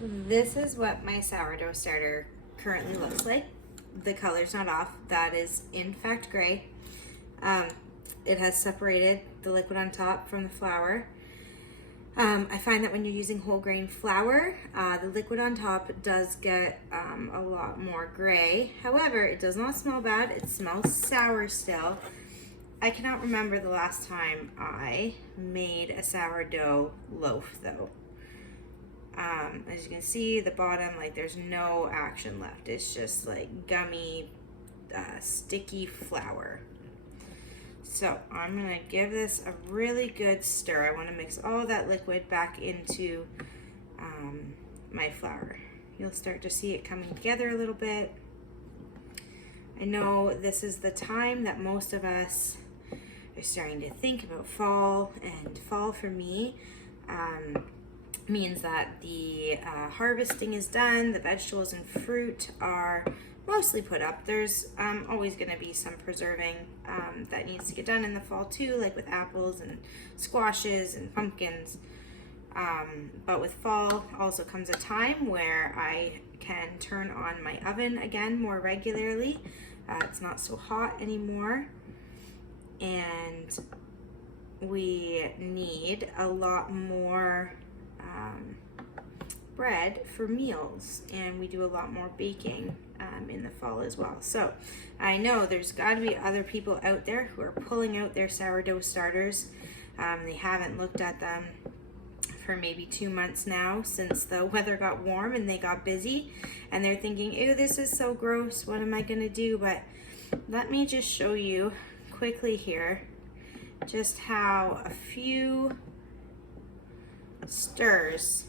This is what my sourdough starter currently looks like. The color's not off. That is in fact gray. It has separated the liquid on top from the flour. I find that when you're using whole grain flour, the liquid on top does get a lot more gray. However, it does not smell bad. It smells sour still. I cannot remember the last time I made a sourdough loaf though. As you can see, the bottom, like there's no action left. It's just like gummy, sticky flour. So I'm gonna give this a really good stir. I wanna mix all that liquid back into my flour. You'll start to see it coming together a little bit. I know this is the time that most of us are starting to think about fall, and fall for me means that the harvesting is done, the vegetables and fruit are mostly put up. There's always going to be some preserving that needs to get done in the fall too, like with apples and squashes and pumpkins. But with fall also comes a time where I can turn on my oven again more regularly. It's not so hot anymore, and we need a lot more bread for meals, and we do a lot more baking in the fall as well. So I know there's got to be other people out there who are pulling out their sourdough starters. They haven't looked at them for maybe 2 months now since the weather got warm and they got busy, and they're thinking, ew, this is so gross, what am I gonna do? But let me just show you quickly here just how a few stirs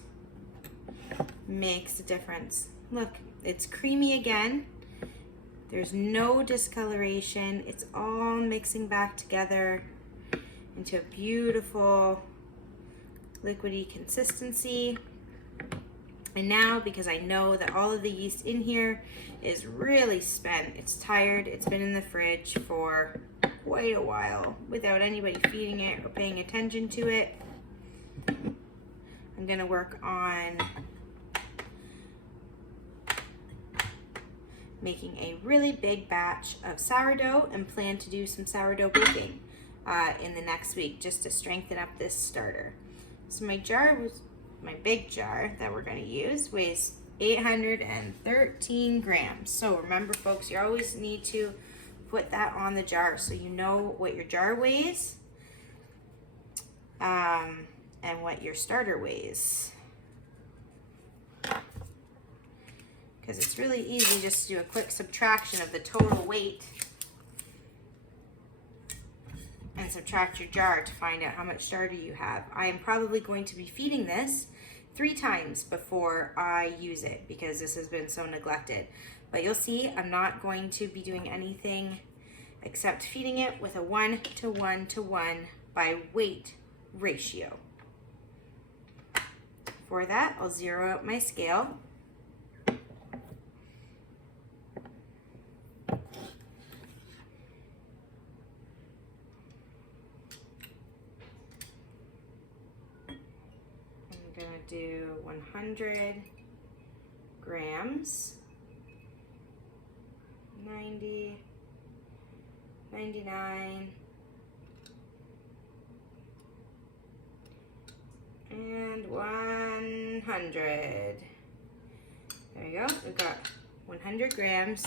makes a difference. Look, it's creamy again. There's no discoloration. It's all mixing back together into a beautiful liquidy consistency. And now, because I know that all of the yeast in here is really spent, it's tired, it's been in the fridge for quite a while without anybody feeding it or paying attention to it, I'm gonna work on making a really big batch of sourdough and plan to do some sourdough baking in the next week just to strengthen up this starter. So my big jar that we're going to use weighs 813 grams. So remember folks, you always need to put that on the jar so you know what your jar weighs and what your starter weighs. Because it's really easy just to do a quick subtraction of the total weight and subtract your jar to find out how much starter you have. I am probably going to be feeding this 3 times before I use it because this has been so neglected. But you'll see I'm not going to be doing anything except feeding it with a 1:1:1 by weight ratio. For that, I'll zero out my scale. Gonna do 100 grams, 90, 99, and 100. There you go. We've got 100 grams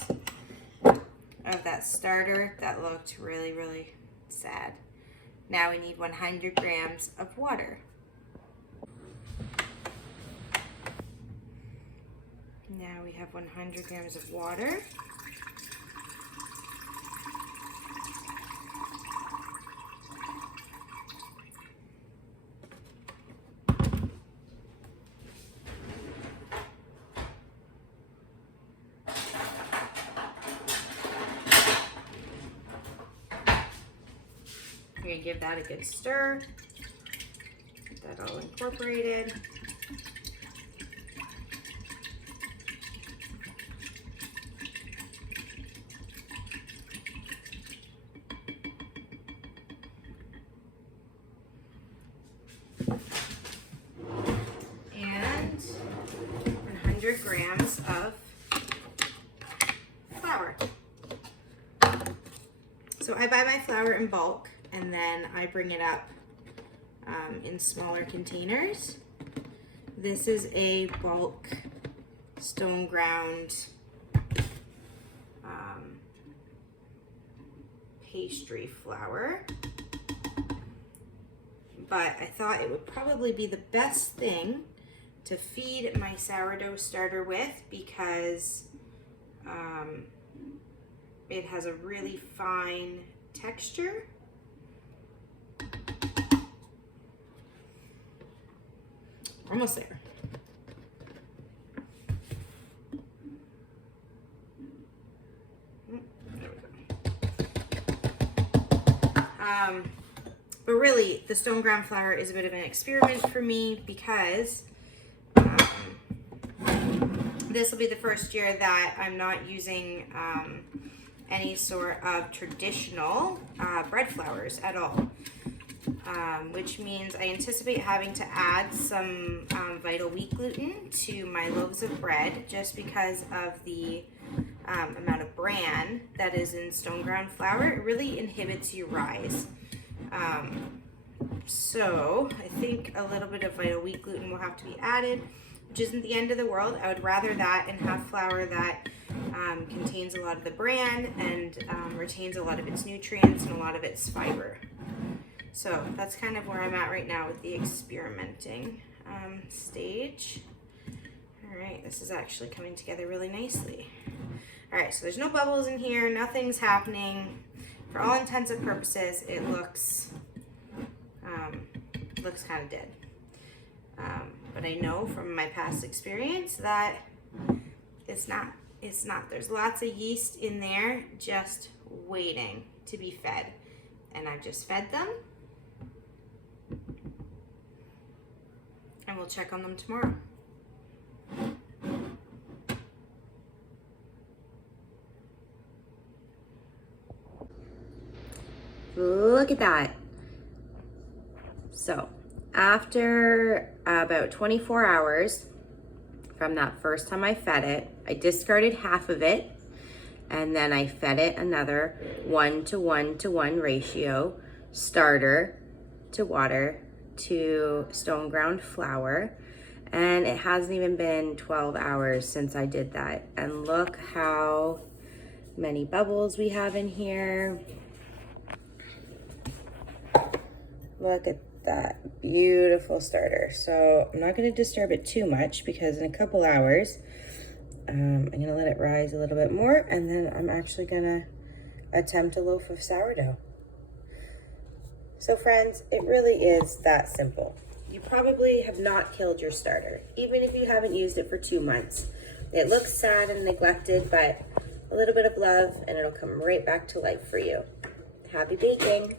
of that starter that looked really, really sad. Now we need 100 grams of water. Now we have 100 grams of water. You're gonna give that a good stir. Get that all incorporated. And I buy my flour in bulk and then I bring it up in smaller containers. This is a bulk stone ground pastry flour. But I thought it would probably be the best thing to feed my sourdough starter with because it has a really fine texture. Almost there. There we go. But really, the stone ground flour is a bit of an experiment for me because this will be the first year that I'm not using any sort of traditional bread flours at all, which means I anticipate having to add some vital wheat gluten to my loaves of bread just because of the amount of bran that is in stone ground flour. It really inhibits your rise. So I think a little bit of vital wheat gluten will have to be added, which isn't the end of the world. I would rather that and have flour that contains a lot of the bran and retains a lot of its nutrients and a lot of its fiber. So that's kind of where I'm at right now with the experimenting stage. All right, this is actually coming together really nicely. All right, so there's no bubbles in here, nothing's happening. For all intents and purposes, it looks kind of dead. But I know from my past experience that it's not. There's lots of yeast in there just waiting to be fed. And I've just fed them. And we'll check on them tomorrow. Look at that. So after about 24 hours from that first time I fed it, I discarded half of it and then I fed it another 1:1:1 ratio, starter to water to stone ground flour. And it hasn't even been 12 hours since I did that. And look how many bubbles we have in here. Look at that beautiful starter. So I'm not going to disturb it too much because in a couple hours, I'm going to let it rise a little bit more and then I'm actually going to attempt a loaf of sourdough. So friends, it really is that simple. You probably have not killed your starter, even if you haven't used it for 2 months. It looks sad and neglected, but a little bit of love and it'll come right back to life for you. Happy baking.